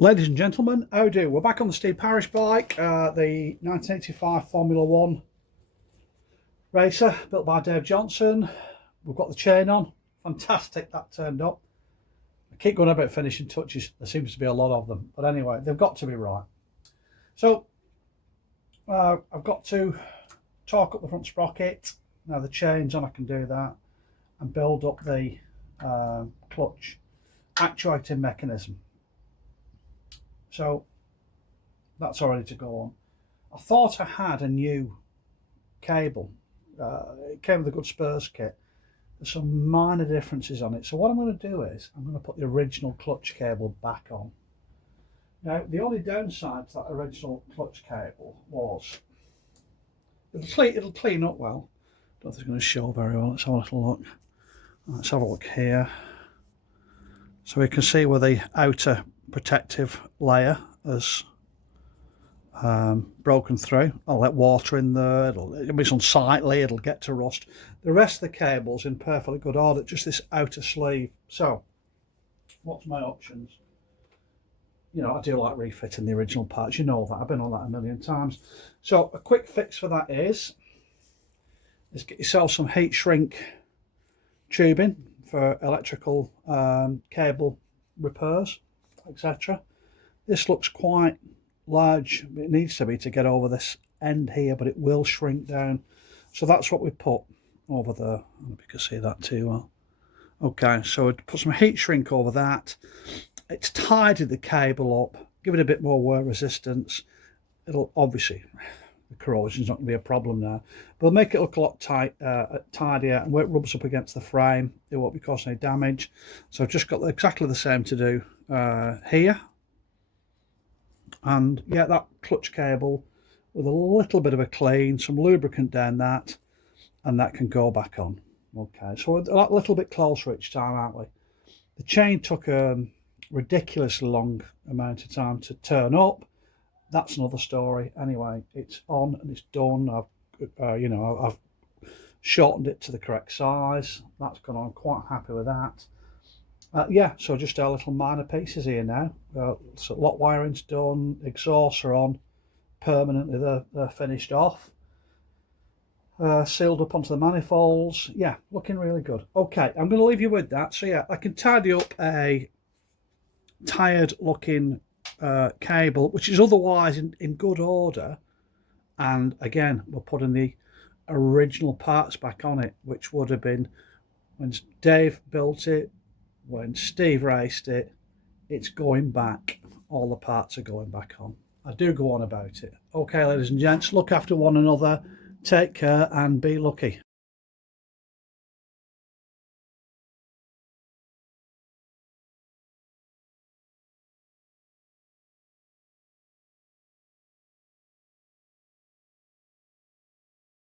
Ladies and gentlemen, how do? We're back on the Steve Parrish bike, the 1985 Formula 1 racer built by Dave Johnson. We've got the chain on. Fantastic, that turned up. I keep going about finishing touches. There seems to be a lot of them. But anyway, they've got to be right. So, I've got to torque up the front sprocket. Now the chain's on, I can do that. And build up the clutch actuating mechanism. So that's all ready to go on. I thought I had a new cable. It came with a good Spurs kit. There's some minor differences on it. So what I'm going to do is I'm going to put the original clutch cable back on. Now the only downside to that original clutch cable was it'll clean up well. I don't think it's going to show very well. Let's have a little look. Let's have a look here. So we can see where the outer protective layer has broken through. I'll let water in there, it'll be unsightly, it'll get to rust. The rest of the cable's in perfectly good order, just this outer sleeve. So what's my options? You know, I do like refitting the original parts, you know that, I've been on that a million times. So a quick fix for that is get yourself some heat shrink tubing for electrical cable repairs, etc. This looks quite large. It needs to be to get over this end here, but it will shrink down. So that's what we put over there. I don't know if you can see that too well. Okay, so we'd put some heat shrink over that. It's tidied the cable up, give it a bit more wear resistance. It'll obviously, the corrosion's not going to be a problem now, but it'll make it look a lot tidier, and where it rubs up against the frame, it won't be causing any damage. So I've just got exactly the same to do here. And yeah, that clutch cable with a little bit of a clean, some lubricant down that, and that can go back on. Okay, so we're a little bit closer each time, aren't we? The chain took a ridiculously long amount of time to turn up. That's another story. Anyway, it's on and it's done. I've shortened it to the correct size. That's gone on. I'm quite happy with that. Yeah, so just our little minor pieces here now. So lock wiring's done, exhausts are on permanently, they're finished off. Sealed up onto the manifolds. Yeah, looking really good. Okay, I'm going to leave you with that. So yeah, I can tidy up a tired looking cable, which is otherwise in good order. And again, we're putting the original parts back on it, which would have been when Dave built it, when Steve raced it. It's going back. All the parts are going back on. I do go on about it. Okay, ladies and gents, look after one another, take care and be lucky.